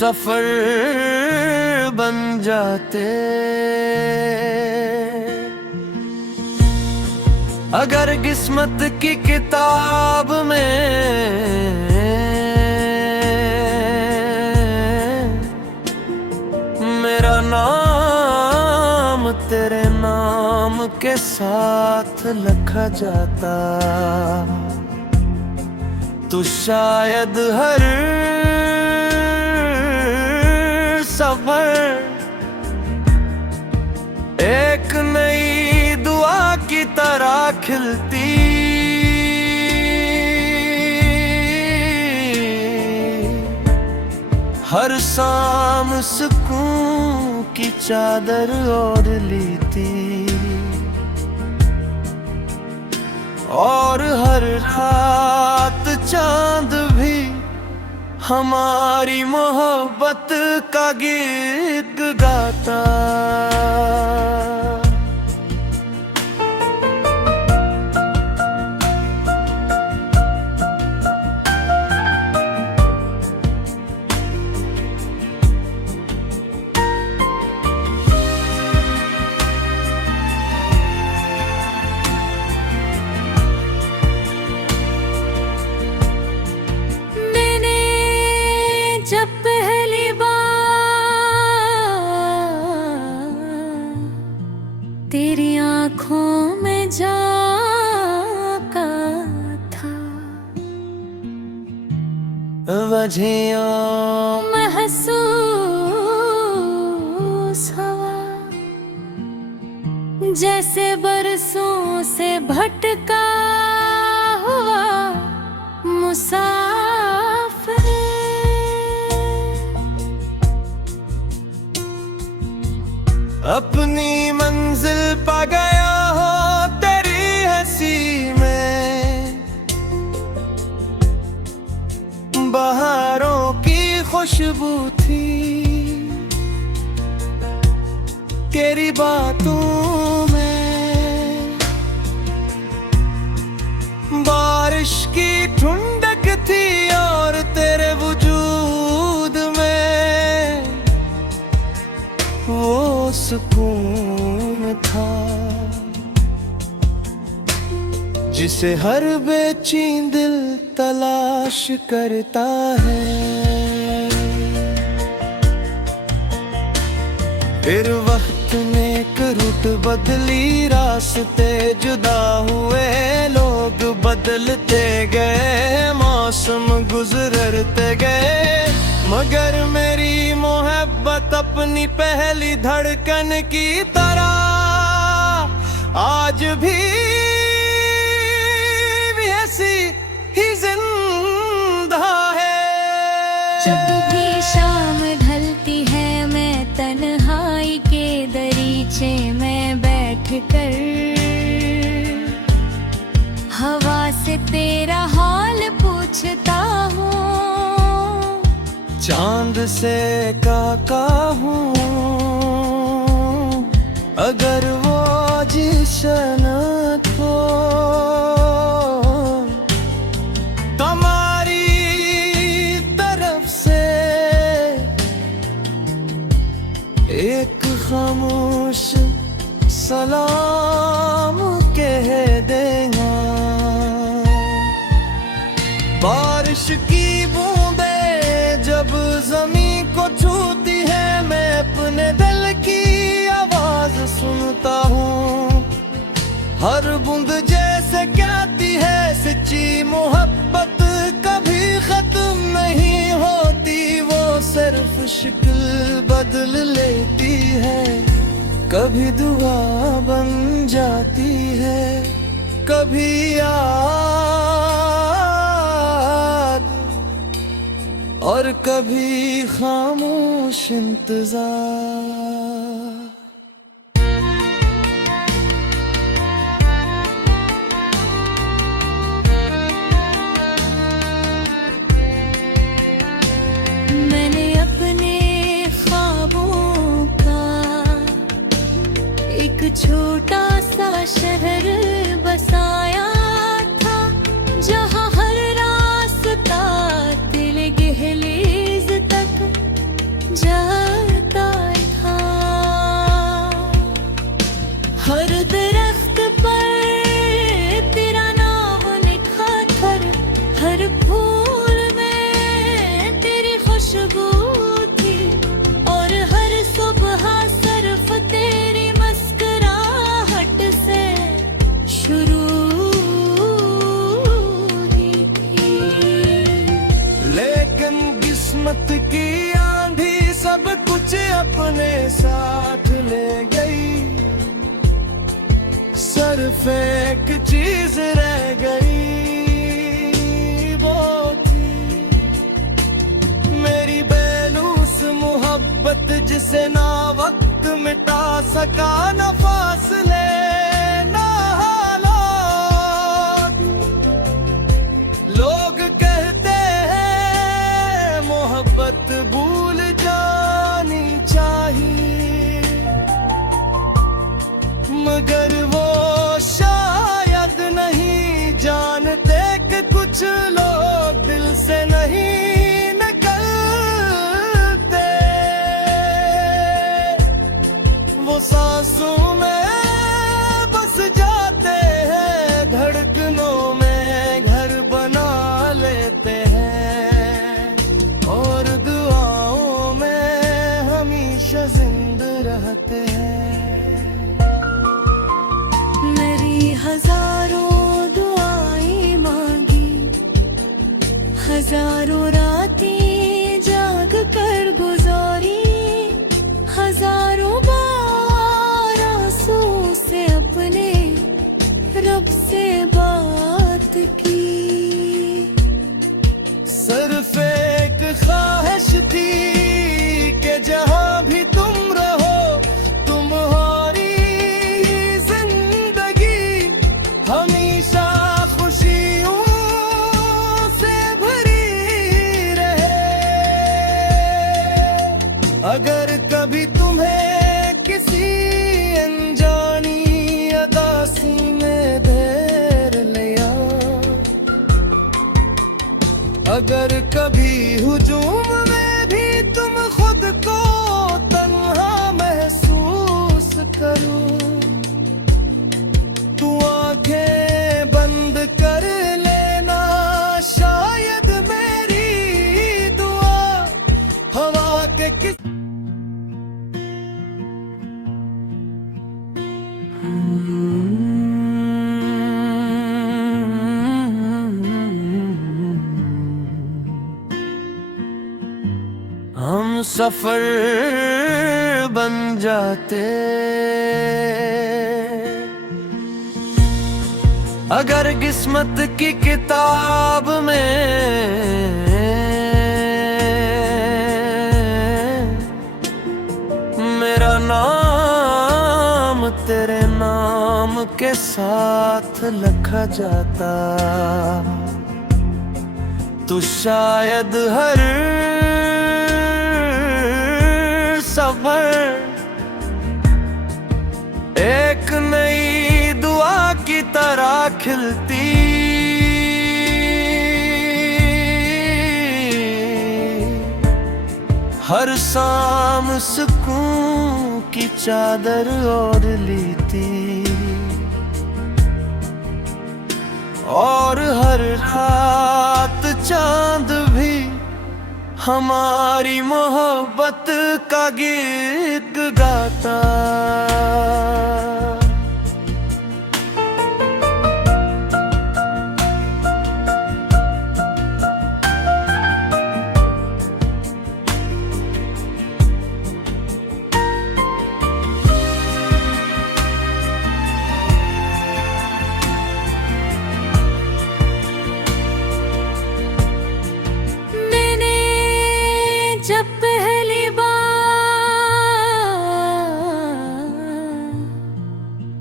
सफर बन जाते। अगर किस्मत की किताब में मेरा नाम तेरे नाम के साथ लिखा जाता, तो शायद हर सफर एक नई दुआ की तरह खिलती। हर शाम सुकून की चादर ओढ़ लेती, और हर रात चांद भी हमारी मोहब्बत का गीत गाता। जब पहली बार तेरी आँखों में झाँका था, वजह महसूस हुआ जैसे बरसों से भटका हुआ मुसाफिर। अपनी मंजिल पा गया हो तेरी हंसी में, बहारों की खुशबू थी तेरी बातों में, बारिश की ठुंडक थी और तेरे वजूद में वो सुकून था जिसे हर बेचैन दिल तलाश करता है। फिर वक्त ने एक रूट बदली, रास्ते जुदा हुए, लोग बदलते गए, मौसम गुजरते गए, मगर मेरी मोहब्बत अपनी पहली धड़कन की तरह आज भी ऐसी ही जिंदा है। जब भी शाम ढलती है मैं तन्हाई के दरीचे में बैठकर हवा से तेरा हाल पूछता हूँ, चांद से काका हूँ अगर वो जिशन को तुम्हारी तरफ से एक खामोश सलाम कह देना। बारिश की बूंदे जब जमीन को छूती है, मैं अपने दिल की आवाज सुनता हूँ, हर बूंद जैसे कहती है सच्ची मोहब्बत कभी खत्म नहीं होती, वो सिर्फ शक्ल बदल लेती है, कभी दुआ बन जाती है, कभी याद और कभी खामोश इंतजार। मैंने अपने ख्वाबों का एक छोटा सा शहर बसाया था, जहाँ हर रास्ता दिल गहलीज तक कुछ अपने साथ ले गई, सिर्फ एक चीज रह गई, वो थी मेरी बेलूस मोहब्बत, जिसे ना वक्त मिटा सका न फासले ना हालात। लोग कहते हैं मोहब्बत भूल जानी चाहिए, मगर वो शायद नहीं जानते कि कुछ लोग दिल से नहीं निकलते, वो सांसों में बस जाते हैं, धड़कनों में घर बना लेते हैं, और दुआओं में हमेशा जिंदा रहते हैं। मेरी हजारों दुआएं मांगी, हजारों रातें जाग कर गुजारी, हजारों बार आंसू से अपने रब से बात की। सिर्फ एक ख्वाहिश थी कि जहां भी तुम रहो, तुम्हारी जिंदगी हमेशा खुशियों से भरी रहे। अगर कभी तुम्हें किसी अनजानी अदासी में देर लिया, अगर कभी हुजूम में भी तुम खुद को तन्हा महसूस करो, तू आंखें बंद कर लेना, शायद मेरी दुआ हवा के किस हम सफर बन जाते अगर किस्मत की किताब में मेरा नाम तेरे नाम के साथ लिखा जाता, तो शायद हर सफर एक नई दुआ की तरह खिलती, हर शाम सुकून की चादर ओढ़ लेती, और हर रात चांद भी हमारी मोहब्बत का गीत गाता। जब पहली बार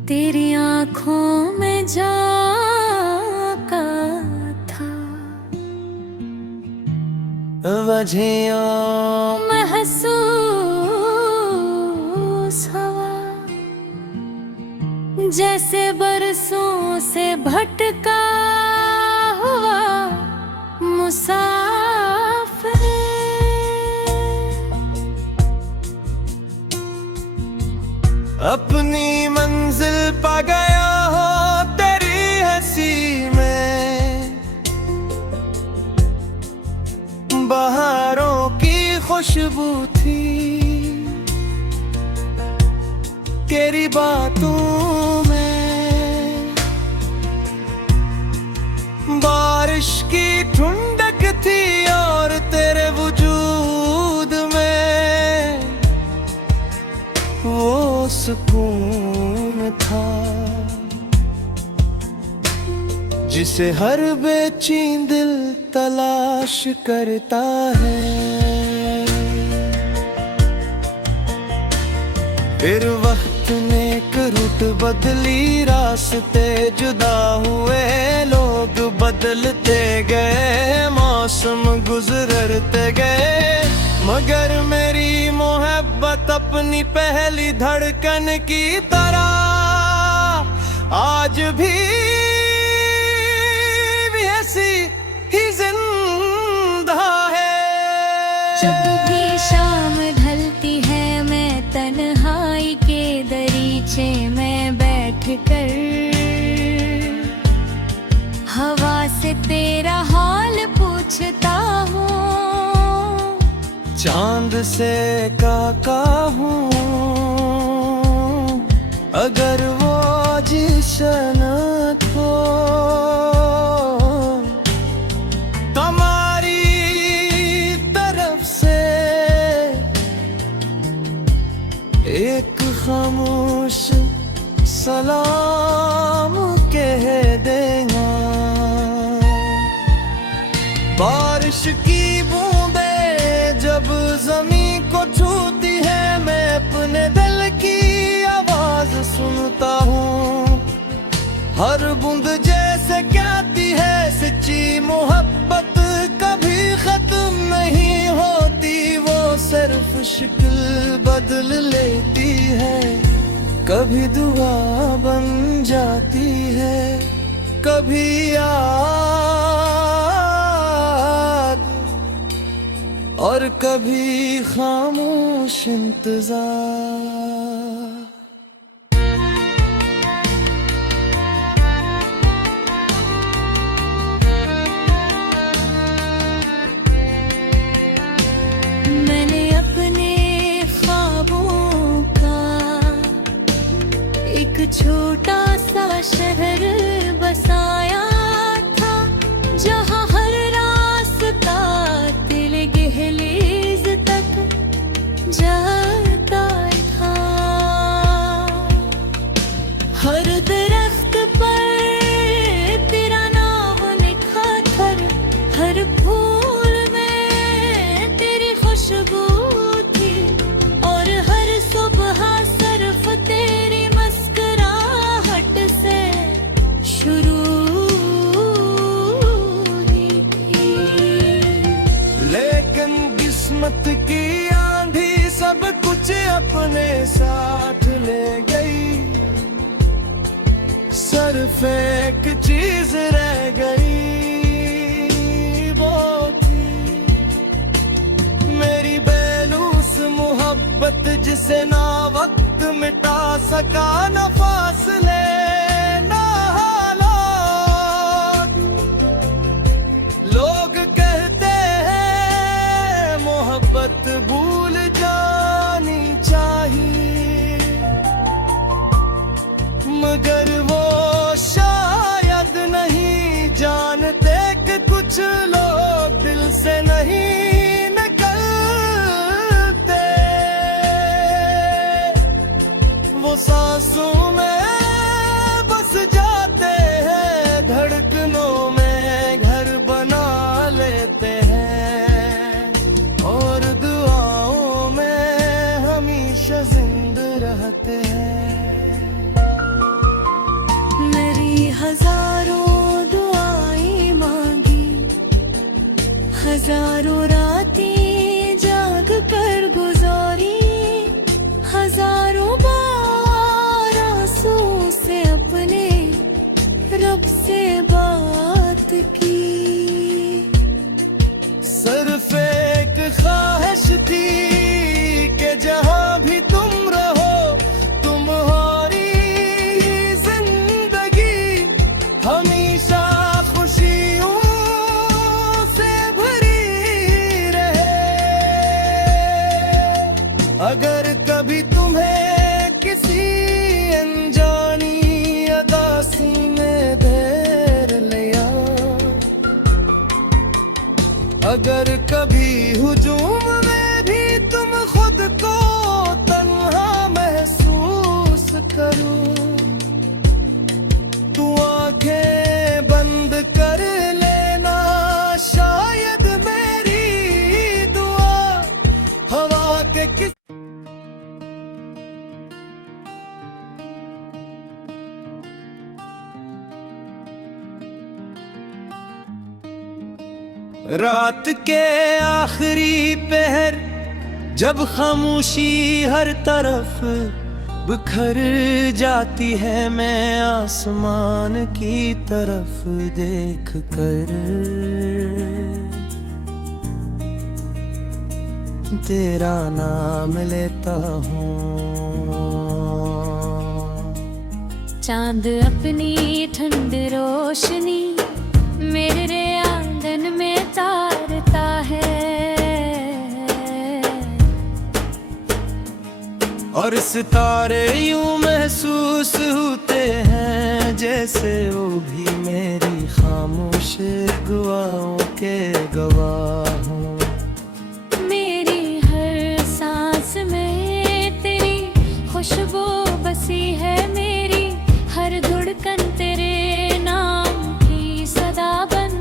तेरी आंखों में झांका था, वजह महसूस हवा जैसे बरसों से भटका हुआ मुसाफिर, अपनी मंजिल पा गया हो तेरी हंसी में, बहारों की खुशबू थी तेरी बातों में, बारिश की ठुंडक थी और तेरे वजूद में वो सुकून था जिसे हर बेचैन दिल तलाश करता है। फिर वक्त ने एक रूट बदली, रास्ते जुदा हुए, लोग बदलते गए, मौसम गुजरते गए, मगर मेरी मोहब्बत अपनी पहली धड़कन की तरह आज भी ऐसी ही जिंदा है। जब भी शाम ढलती है मैं तन्हाई के दरीचे में बैठकर हवा से तेरा हाल पूछता हूँ, चांद से काका हूँ अगर वो जिशन हो। तुम्हारी तरफ से एक खामोश सलाम कह देना। बारिश की बूंदे जब जमीन को छूती है, मैं अपने दिल की आवाज सुनता हूँ। हर बूंद जैसे कहती है सच्ची मोहब्बत कभी खत्म नहीं होती, वो सिर्फ शक्ल बदल लेती है, कभी दुआ बन जाती है, कभी याद और कभी खामोश इंतजार। मैंने अपने ख्वाबों का एक छोटा सा शहर बसाया था, जहाँ हर रास्ता दिल गहलीज तक जाता था। हर दरख्त पर तेरा नाम लिखा था, हर फूल में तेरी खुशबू थी, और हर सुबह सिर्फ तेरी मुस्कुराहट से शुरू हुई थी। लेकिन किस्मत की आंधी सब कुछ अपने साथ ले गई, सिर्फ एक चीज रह गई, वो थी मेरी बेलूस मोहब्बत, जिसे ना वक्त मिटा सका ना फासले ना हालात। लोग कहते हैं मोहब्बत भूल जानी चाहिए, मगर वो शायद नहीं जानते कि कुछ लोग दिल से नहीं निकलते, वो सांसों में बस जाते हैं, धड़कनों में घर बना लेते हैं, और दुआओं में हमेशा जिंदा रहते हैं। मेरी हजारों दुआएं मांगी, हजारों रातें जाग कर गुजारी, हजारों बार आंसू से अपने रब से बात की। सिर्फ एक ख्वाहिश थी कि जहां भी तुम रहो, तुम्हारी जिंदगी हमेशा खुशियों से भरी रहे। अगर कभी तुम्हें किसी अनजानी अदासी में धेर लिया, अगर कभी हुजूम में भी तुम खुद को तन्हा महसूस रात के आखिरी पहर जब खामोशी हर तरफ बिखर जाती है, मैं आसमान की तरफ देख कर तेरा नाम लेता हूँ। चांद अपनी ठंड रोशनी मेरे आंगन में तारता है, और सितारे यूं महसूस होते हैं जैसे वो भी मेरी खामोश दुआओं के गवाह हों। मेरी हर सांस में तेरी खुशबू बसी है, मेरी हर धड़कन तेरे नाम की सदा बन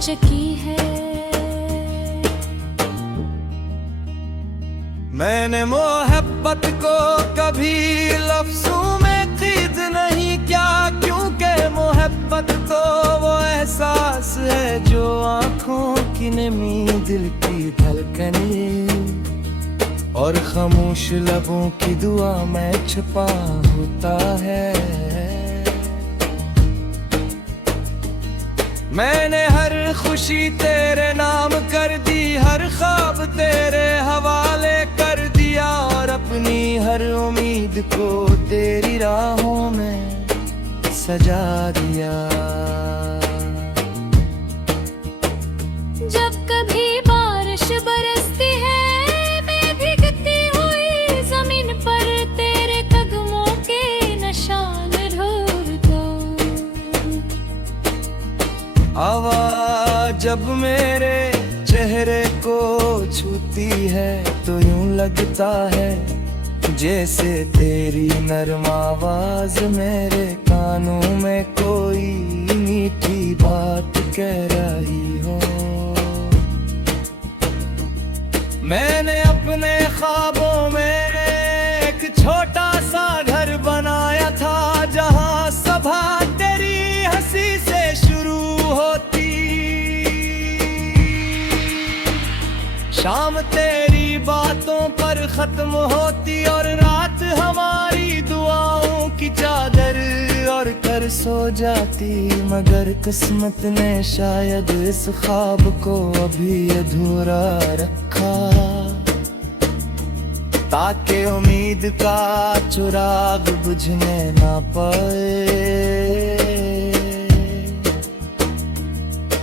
चुकी है। मैंने मोहब्बत को कभी लफ्जों में खरीद नहीं क्या, क्योंकि मोहब्बत तो वो एहसास है जो आंखों की नमी, दिल की धड़कने और खामोश लबों की दुआ में छुपा होता है। मैंने हर खुशी तेरे नाम कर दी, हर ख्वाब तेरे हवाले कर दिया, और अपनी हर उम्मीद को तेरी राहों में सजा दिया। जब कभी बारिश बरसती है मैं भीगती हुई जमीन पर तेरे कदमों के निशान ढूंढता हूँ। आवाज़ जब मेरे चेहरे को छूती है तो यूं लगता है जैसे तेरी नरम आवाज मेरे कानों में कोई मीठी बात कह रही हो। मैंने अपने ख्वाबों में एक छोटा सा घर बनाया था, जहां सुबह तेरी हंसी से शुरू होती, शाम तेरी बातों पर खत्म होती, और रात हमारी दुआओं की चादर और कर सो जाती। मगर किस्मत ने शायद इस ख्वाब को अभी अधूरा रखा, ताकि उम्मीद का चिराग बुझने ना पाए।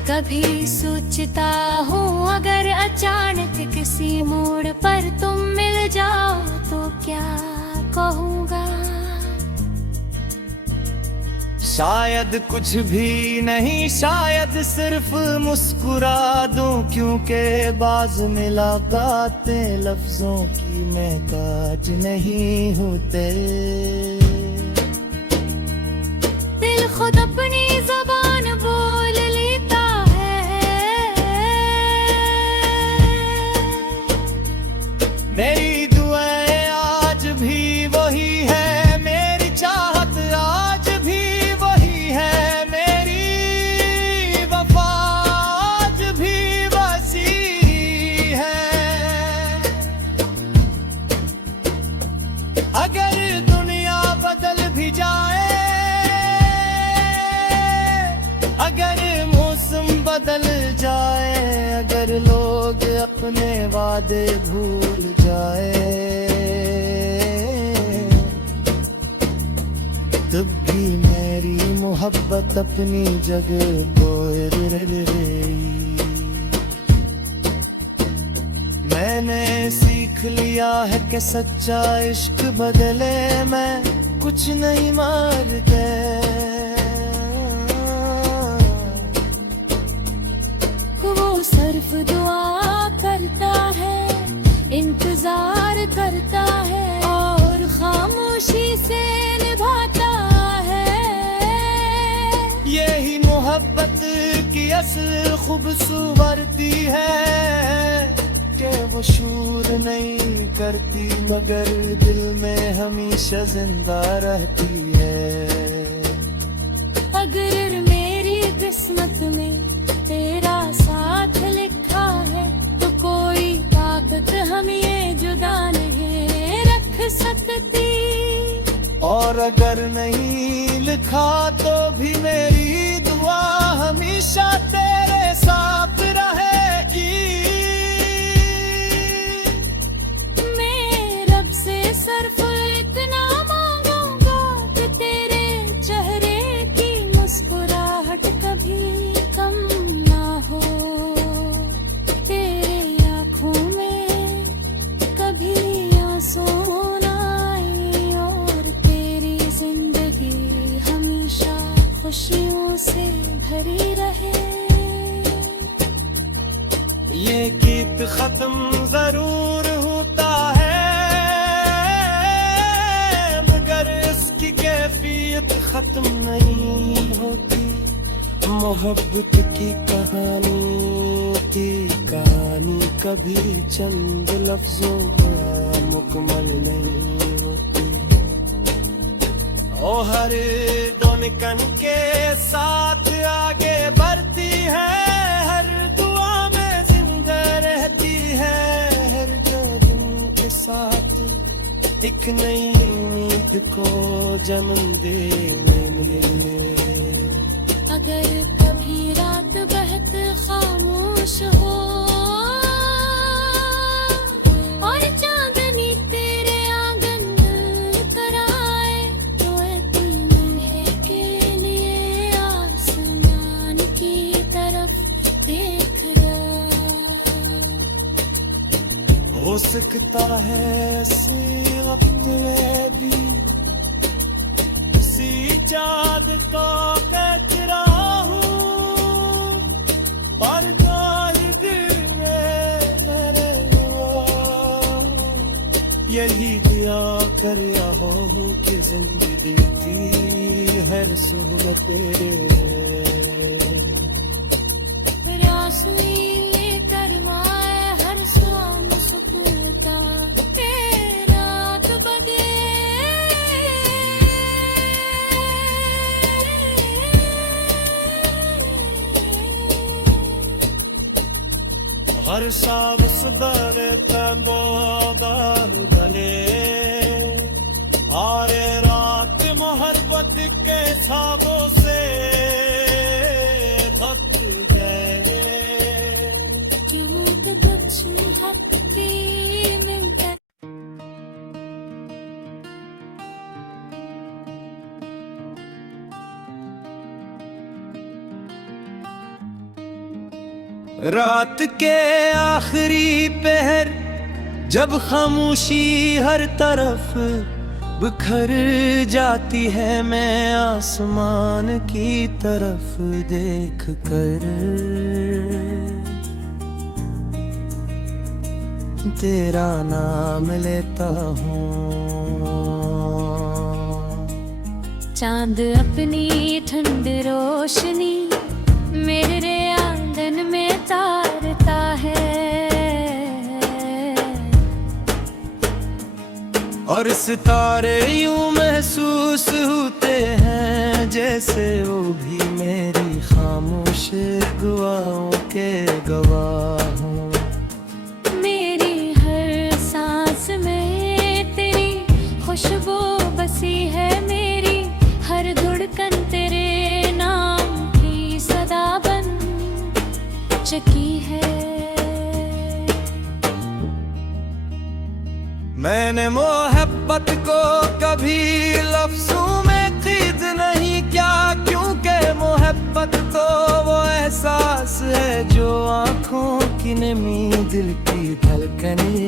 कभी सोचता हूँ अगर अचानक किसी मोड़ पर तुम मिल जाओ तो क्या कहूँगा। शायद कुछ भी नहीं, शायद सिर्फ मुस्कुरा दूं, क्योंकि बाज़ मुलाकातें लफ्जों की महताज नहीं होते। दिल खुद अपनी ज़बान बोल लेता है, मेरी दुआएं आज भी वही है, मेरी चाहत आज भी वही है, मेरी वफा आज भी वसी है। अगर दुनिया बदल भी जाए, अगर मौसम बदल जाए, अगर लोग अपने वादे भूल जाए, तब भी मेरी मोहब्बत अपनी जगह बोल रही। मैंने सीख लिया है कि सच्चा इश्क बदले में कुछ नहीं मारते। वो सिर्फ दुआ करता है, इंतजार करता है और खामोशी से निभाता है। यही मोहब्बत की असल खूबसूरती है कि वो शूर नहीं करती मगर दिल में हमेशा जिंदा रहती है। अगर मेरी किस्मत में तेरा हम ये जुदा नहीं रख सकती। और अगर नहीं लिखा तो भी मेरी दुआ हमेशा तेरे साथ रहेगी। मैं रब से सिर्फ इतना मांगूंगा कि तेरे चेहरे की मुस्कुराहट कभी कम ना हो, तेरे आँखों में कभी आंसू ना आए और तेरी जिंदगी हमेशा खुशियों से भरी रहे। ये गीत खत्म जरूर होता है मगर इसकी कैफियत खत्म नहीं होती। मोहब्बत की कहानी कभी चंद लफ्जों में मुकम्मल नहीं होती। ओ हर धड़कन के साथ आगे बढ़ती है, हर दुआ में जिंदा रहती है, हर दिन के साथ एक नई उम्मीद को जन्म देने मिले। अगर कभी रात बहुत खामोश हो और चांदनी तेरे आंगन कराए तो एतमाद के लिए आसमान की तरफ देख रहा। हो सकता है इसी वक्त में भी किसी चाँद को देख रहा हूँ, पर कोई दिल में मेरे यही दिया कर हो कि जिंदगी की हर सहूलत तेरे। रासुई लेकर आए हर शाम सुकूता तेरा तो बदे। हर शाम सुधरता बोदार गले और रात मोहब्बत के छावों से थक गए। क्यों तो कुछ हफ्ते मिलता रात के आखिरी पहर जब खामोशी हर तरफ बिखर जाती है, मैं आसमान की तरफ देख कर तेरा नाम लेता हूँ। चांद अपनी ठंड रोशनी मेरे आंगन में तारता है और सितारे यूं महसूस होते हैं जैसे वो भी मेरी खामोश दुआओं के गवाह हों। मेरी हर सांस में तेरी खुशबू बसी है, मेरी हर धड़कन तेरे नाम की सदा बन चुकी है। मैंने मोहब्बत को कभी लफ्जों में क़ीद नहीं किया, क्योंकि मोहब्बत तो वो एहसास है जो आँखों की नमी, दिल की धड़कने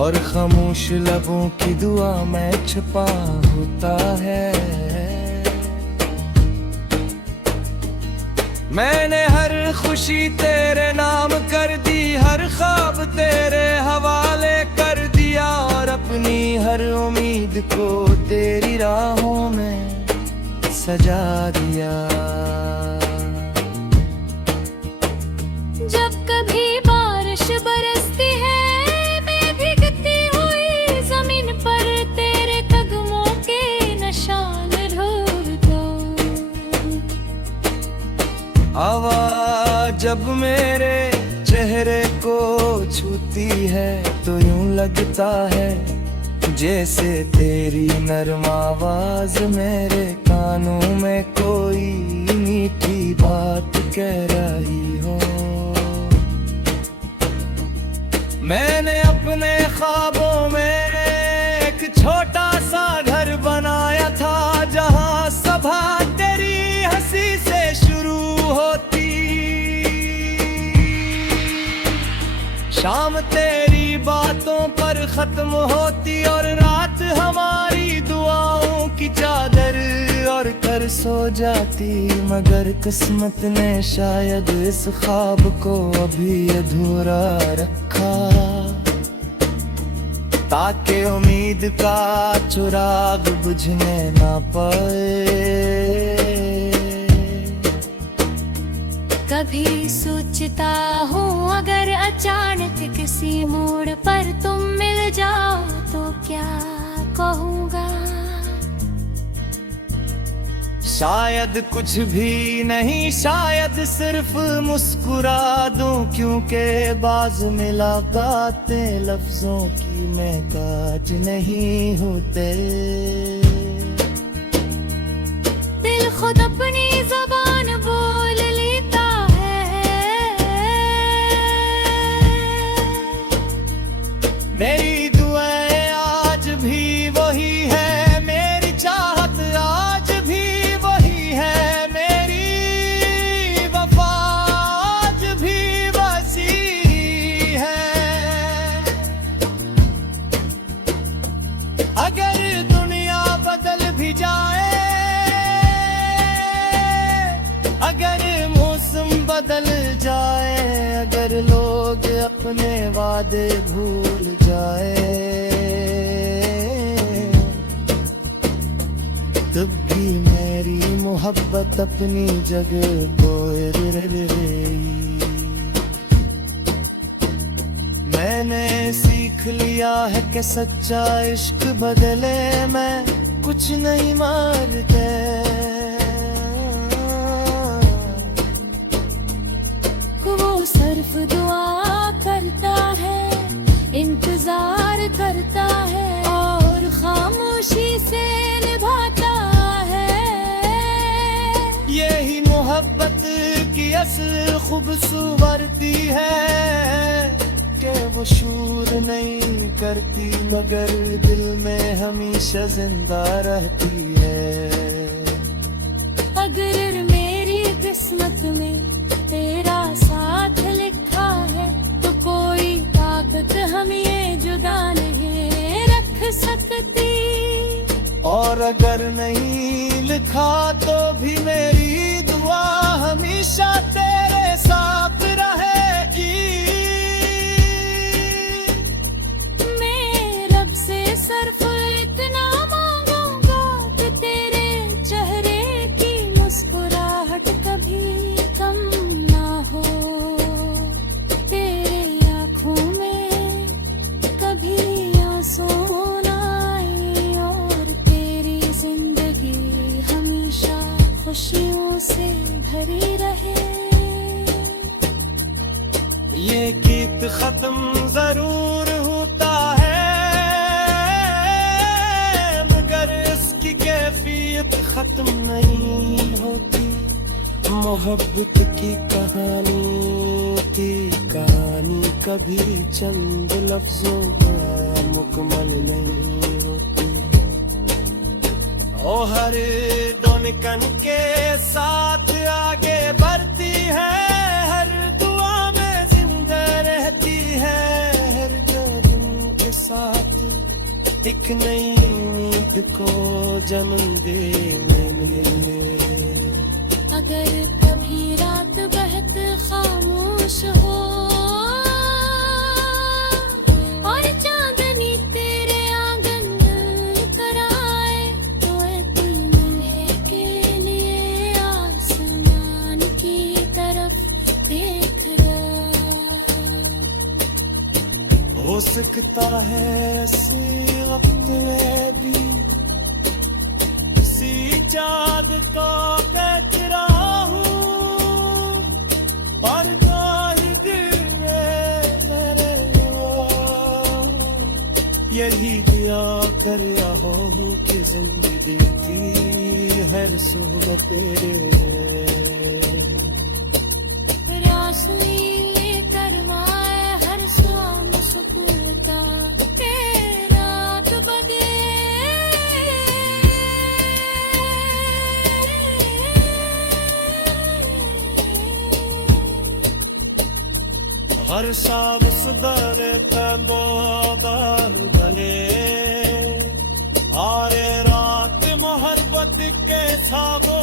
और खामोश लबों की दुआ में छुपा होता है। मैंने हर खुशी तेरे नाम कर दी, हर ख्वाब तेरे हवाले कर दिया और अपनी हर उम्मीद को तेरी राहों में सजा दिया। जब कभी बारिश बरसती है मैं भीगती हुई जमीन पर तेरे कदमों के निशान ढूंढता हूँ। आवाज़ जब मेरे चेहरे को छूती होती है तो यूं लगता है जैसे तेरी नरम आवाज मेरे कानों में कोई मीठी बात कह रही हो। मैंने अपने ख्वाबों में एक छोटा सा घर बनाया था जहां सभा तेरी हंसी से शुरू होती, शाम तेरी बातों पर खत्म होती और रात हमारी दुआओं की चादर और कर सो जाती। मगर किस्मत ने शायद इस ख्वाब को अभी अधूरा रखा ताकि उम्मीद का चिराग बुझने ना पाए। कभी सोचता हूँ अगर अचानक किसी मोड़ पर तुम मिल जाओ तो क्या कहूँगा। शायद कुछ भी नहीं, शायद सिर्फ मुस्कुरा दूं, क्योंकि बाज मुलाकातें लफ्जों की महताज नहीं होते। दिल खुद अपनी ज़बान बोल लेता है, मेरी दुआएं आज भी वही है, मेरी चाहत आज भी वही है, मेरी वफा आज भी वैसी है। अगर दुनिया बदल भी जाए, अगर मौसम बदल जाए, अगर लोग अपने वादे भूल जाए, तब भी मेरी मोहब्बत अपनी जगह को रही। मैंने सीख लिया है कि सच्चा इश्क बदले मैं कुछ नहीं मारते। वो सिर्फ दुआ करता है, इंतजार करता है और खामोशी से निभाता है। यही मोहब्बत की असल खूबसूरती है कि वो शूर नहीं करती मगर दिल में हमेशा जिंदा रहती है। अगर मेरी किस्मत में तेरा साथ लिखा है तो कोई ताकत हमें ये जुदा नहीं रख सकती। और अगर नहीं लिखा तो भी मेरी दुआ हमेशा तेरे साथ रहेगी। मैं रब से सिर्फ इतना मांगूंगा कि तेरे चेहरे की मुस्कुराहट कभी कम ना हो, तेरे आँखों में कभी आंसू ना आए और तेरी जिंदगी हमेशा खुशियों से भरी रहे। ये गीत खत्म जरूर होता है मगर इसकी कैफियत खत्म नहीं होती। मोहब्बत की कहानी कभी चंद लफ्जों में मुकम्मल नहीं होती। ओ हर धड़कन के साथ आगे बढ़ती है, हर दुआ में जिंदा रहती है, हर कदम के साथ एक नई उम्मीद को जन्म देने मिले। अगर कभी रात बहुत खामोश हो और चांदनी तेरे आंगन कर आए तो दिल मिलने के लिए आसमान की तरफ देख रहा। हो सकता है इसी वक्त में भी किसी चाँद को देख रहा हूँ, पर दिल में मेरे वो यही दिया कर हो कि जिंदगी की हर सुबह तेरे रास नीले करवाए हर शाम सुकूता के रात बदे हर शाम सुधरे तंबोदान गले आरे रात मोहब्बत के सागो